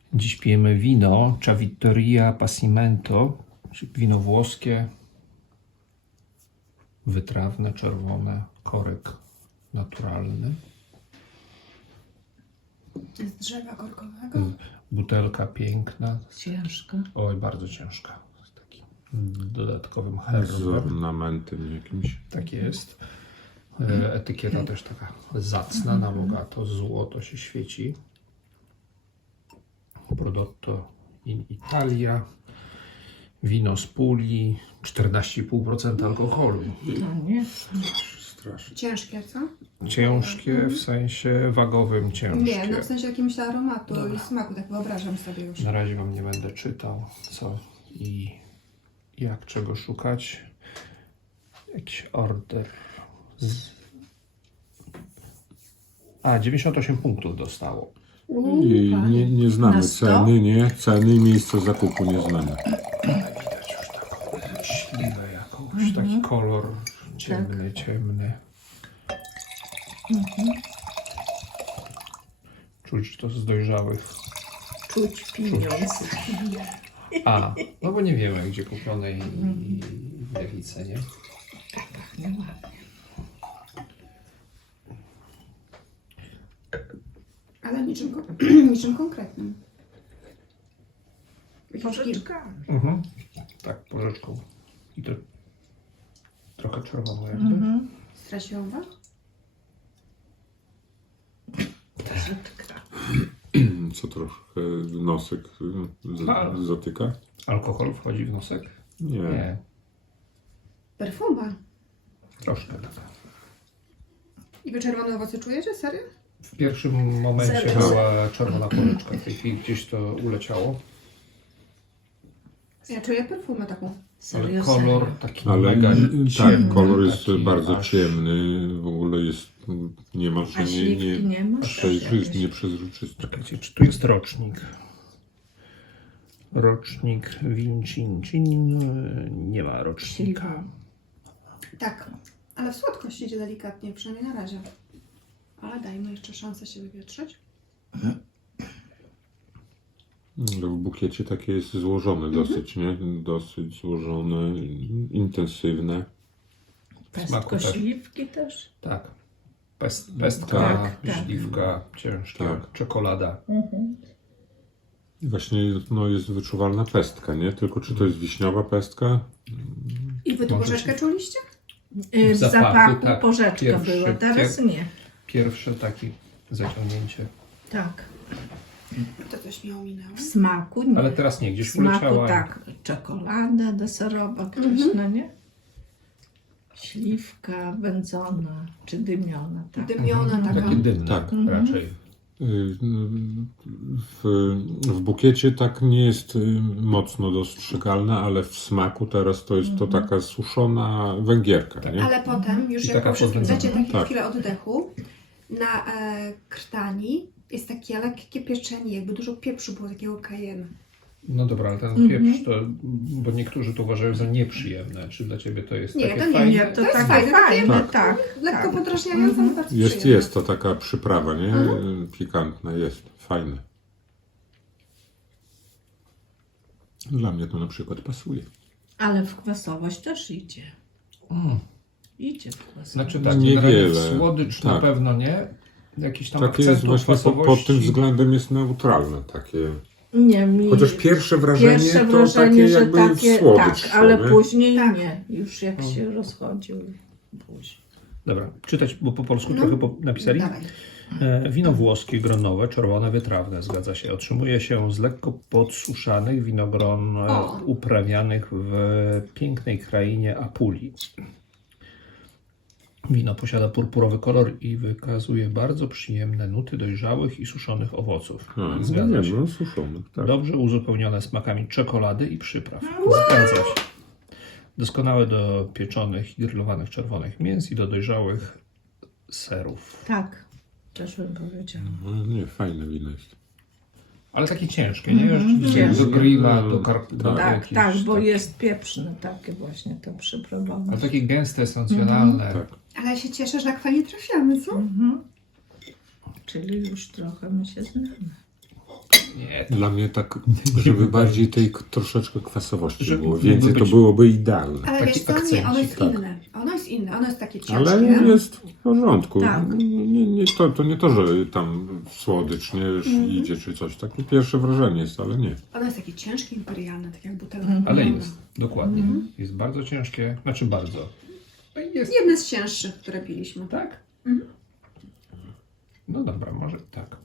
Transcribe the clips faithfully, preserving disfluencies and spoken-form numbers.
Dziś pijemy wino Ciavittoria Passimento, czyli wino włoskie, wytrawne, czerwone, korek naturalny. Z drzewa korkowego. Butelka piękna. Ciężka. Oj, bardzo ciężka. Z takim dodatkowym Z herbem. ornamentem jakimś. Tak jest. E, Etykieta też taka zacna, na bogato. Złoto się świeci. Prodotto in Italia. Wino z Puli. czternaście i pół procent alkoholu. No nie. Strasznie. Ciężkie, co? Ciężkie w sensie wagowym ciężkie. Nie, no w sensie jakimś aromatu Dobra. i smaku, tak wyobrażam sobie już. Na razie wam nie będę czytał, co i jak czego szukać. Jakiś order. Z... A, dziewięćdziesiąt osiem punkttów dostało. I nie, nie znamy Na sto? ceny, nie? Ceny i miejsca zakupu nie znamy. Ale widać już taką śliwę jakąś, taki kolor ciemny, ciemny. Czuć to z dojrzałych. Czuć pieniądz. A, no bo nie wiemy, gdzie kupione i, i w jakiej cenie. Pachnie ładnie. Ale niczym, ko- niczym konkretnym. Jakiś taki- Porzeczkami. Mhm. Tak, porzeczką. I to trochę czerwono jakby. Mhm. Strasiowa? Porzeczka. Co troszkę nosek A. z, zatyka? Alkohol wchodzi w nosek? Nie. Nie, Perfuma. troszkę taka. I wy czerwone owoce czujecie? Serio? W pierwszym momencie Zero. była czerwona porzeczka, w tej chwili gdzieś to uleciało. Ja czuję perfumę taką. Ale Serio, kolor serio. taki Ale mega tak, ciemny. kolor jest taki bardzo aż- ciemny. W ogóle jest niemalże A nie, śliwki nie, nie ma? przejrzysty, nieprzezroczysty. Czekajcie, czy tu jest rocznik? Rocznik Vincincin. Nie ma rocznika. Tak, ale w słodkość idzie delikatnie, przynajmniej na razie. Ale dajmy jeszcze szansę się wywietrzyć. No, w bukiecie takie jest złożone dosyć, nie? Dosyć złożone, intensywne. Smaku Pestko też. śliwki też. Tak. Pest, pestka, Tak, tak. śliwka, ciężka, Tak. czekolada. Mhm. I właśnie no, jest wyczuwalna pestka, nie? Tylko czy to jest wiśniowa pestka? I wy tu Może porzeczkę się- czuliście? Y, W zapachu, zapachu tak. porzeczka Pierwszy, była, teraz pier- nie. Pierwsze takie zaciągnięcie. Tak. To coś mi ominęło. W smaku nie. Ale teraz nie, gdzieś W smaku uleciała. tak. Czekolada deserowa, ktoś, Mhm. no nie? Śliwka wędzona czy dymiona, tak. Dymiona taka. Takie dymne Tak. raczej. Y, W, w bukiecie tak nie jest y, mocno dostrzegalna, ale w smaku teraz to jest to taka suszona węgierka, nie? Ale potem, już I jak taka po wszystkim podwędzona. dacie takie Tak. chwilę oddechu, na e, krtani jest takie lekkie pieczenie, jakby dużo pieprzu było, takiego cayenne. No dobra, ale ten Mhm. pieprz to, bo niektórzy to uważają za nieprzyjemne. Czy dla ciebie to jest Nie, takie to nie, fajne? Nie, to, To jest takie fajne, fajne, takie- tak. Lekko tak. podrażniające, ale bardzo Jest, przyjemne. jest to taka przyprawa, nie? Mhm. Pikantna, jest, fajne. Dla mnie to na przykład pasuje. Ale w kwasowość też idzie. Mm. Idzie w kwasowość. Znaczy tak, Niewiele. generalnie słodycz na Tak. pewno nie. Jakiś tam Takie jest akcentów właśnie po, kwasowości. pod tym względem jest neutralne takie. Nie, mi... Chociaż pierwsze wrażenie Pierwsze to wrażenie, takie że jakby takie, w słodycz tak, szło, ale nie? później Tak. nie. Już jak No. się rozchodził później. Dobra, czytać, bo po polsku No. trochę po, napisali. Dawaj. E, Wino włoskie, gronowe, czerwone, wytrawne, zgadza się. Otrzymuje się z lekko podsuszanych winogron e, O. uprawianych w pięknej krainie Apulii. Wino posiada purpurowy kolor i wykazuje bardzo przyjemne nuty dojrzałych i suszonych owoców. A, no Zgadza nie, się. no suszonych, tak. Dobrze uzupełnione smakami czekolady i przypraw. Zgadza się. Doskonałe do pieczonych i grillowanych czerwonych mięs i do dojrzałych serów. Tak, też bym powiedziała. No, nie, fajne wino jest. Ale takie ciężkie, nie? Mhm, Rzeczywiście ciężkie. do grilla, No, do karp... do Tak, jakichś tak, bo tak- jest pieprzne takie właśnie to przyprawowe. Ale takie gęste, esencjonalne. Tak. Ale ja się cieszę, że tak fajnie trafiamy, co? Mhm. Czyli już trochę my się znamy. Nie, Dla mnie tak, żeby bardziej tej k- troszeczkę kwasowości Żeby było. mógłby Więcej to być- byłoby idealne. Ale Taki wiesz co, nie, ono jest akcencik, inne. Ono jest inne, ono jest takie ciężkie. Ale jest w porządku. Tak. Nie, nie, nie, to, to nie to, że tam słodycz nie już idzie czy coś. Takie pierwsze wrażenie jest, ale nie. Ono jest takie ciężkie, imperialne, tak jak butelka. ale pełna. jest, dokładnie. Jest bardzo ciężkie, znaczy bardzo. No i jest, Jedne z cięższych, które piliśmy. tak? Mhm. No dobra, może tak.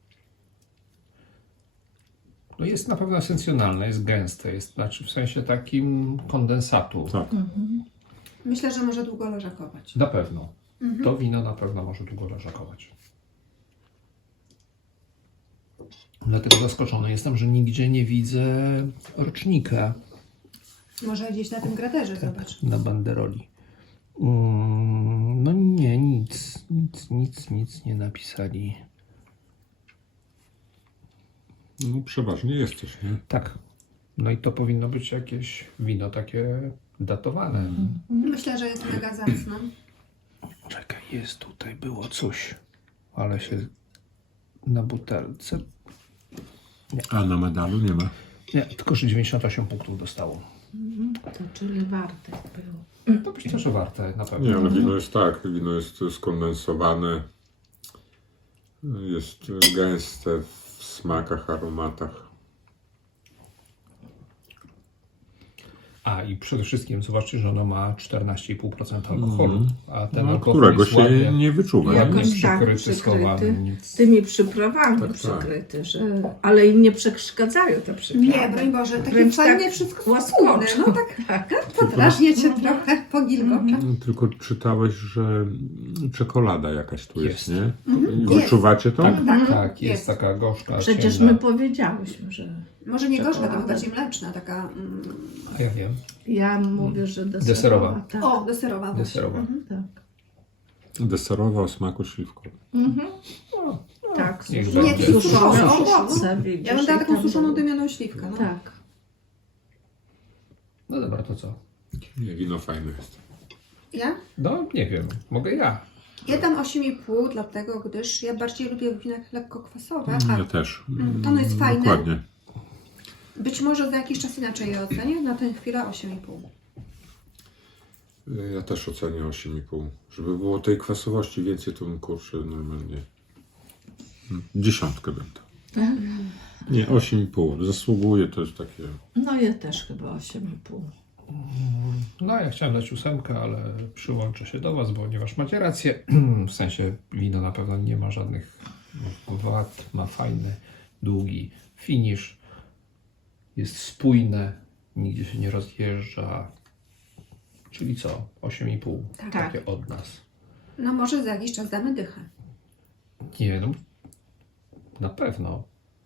No jest na pewno esencjonalne, jest gęste, jest znaczy w sensie takim kondensatu. Tak. Myślę, że może długo leżakować. Na pewno. Mhm. To wino na pewno może długo leżakować. Dlatego zaskoczony jestem, że nigdzie nie widzę rocznika Może gdzieś na tym graterze, zobacz. na banderoli. Mm, no nie, nic, nic, nic, nic nie napisali. No przeważnie jest coś, nie? Tak. No i to powinno być jakieś wino takie datowane. Myślę, że jest mega zacne. Czekaj, jest tutaj, było coś, ale się na butelce. A na medalu nie ma. Nie, tylko że dziewięćdziesiąt osiem punktów dostało. To czyli warte było. To myślę, że warte na pewno. Nie, ale wino jest tak. Wino jest skondensowane. Jest gęste w smakach, aromatach. A i przede wszystkim zobaczcie, że ono ma czternaście i pół procent alkoholu. Mhm. A ten No, alkohol którego jest się ładnie, nie wyczuwa. Jak- ładnie Jakoś tak przykryty, przykryty. schowany. Nic. Tymi przyprawami Tak, tak. przykryty, że... ale im nie przeszkadzają te przyprawy. Nie, broń Boże, takie Wręcz fajnie tak wszystko łaskoczą. wspólne. No tak, Tak. podrażnie cię trochę, pogilgocza. Tylko czytałeś, że czekolada jakaś tu jest, Jest. nie? Jest. Wyczuwacie to? Tak, Tak, tak, jest, jest. taka gorzka, Przecież ciemna. my powiedziałyśmy, że... Może nie gorzka, to Czekolada. bardziej mleczna, taka... Mm, A ja wiem. Ja mówię, że deserowa. Deserowa. Tak. o, deserowa właśnie. Deserowa. Mhm. Tak. Deserowa o smaku śliwkowym. Mhm. No, Tak, niech suszone, będzie. suszone Suszone. owoce, widzisz, Ja bym dała i taką tam suszoną było. dymioną śliwkę. No. Tak. no dobra, to co? Nie, wino fajne jest. Ja? No nie wiem, mogę ja. Ja dam osiem i pół, dlatego gdyż ja bardziej lubię w winach lekko kwasowe, Ja a też. Mm, to ono jest fajne. Dokładnie. być może za jakiś czas inaczej je ocenię. Na tę chwilę osiem i pół. Ja też ocenię osiem i pół. Żeby było tej kwasowości więcej, to bym kurczę normalnie. Dziesiątkę bym to. Nie, osiem i pół. Zasługuje, to jest takie. No ja też chyba osiem i pół. No ja chciałem dać ósemkę, ale przyłączę się do Was, ponieważ macie rację. W sensie wino na pewno nie ma żadnych wad, ma fajny, długi finish. Jest spójne, nigdzie się nie rozjeżdża. Czyli co? osiem i pół. Tak. Takie od nas. No może za jakiś czas damy dychę. Nie no, na pewno.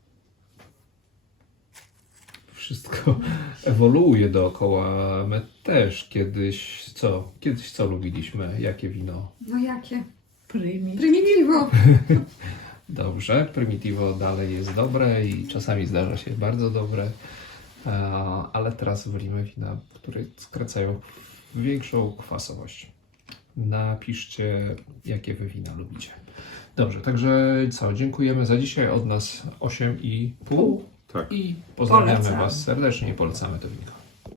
Wszystko ewoluuje dookoła. My też kiedyś co? Kiedyś co lubiliśmy? Jakie wino? No jakie? Primi. Primitivo. Dobrze, Primitivo dalej jest dobre i czasami zdarza się bardzo dobre, e, ale teraz wolimy wina, które skracają w większą kwasowość. Napiszcie, jakie wy wina lubicie. Dobrze, także co? Dziękujemy za dzisiaj. Od nas osiem i pół Tak. i pozdrawiamy Polecamy. Was serdecznie i polecamy to winko.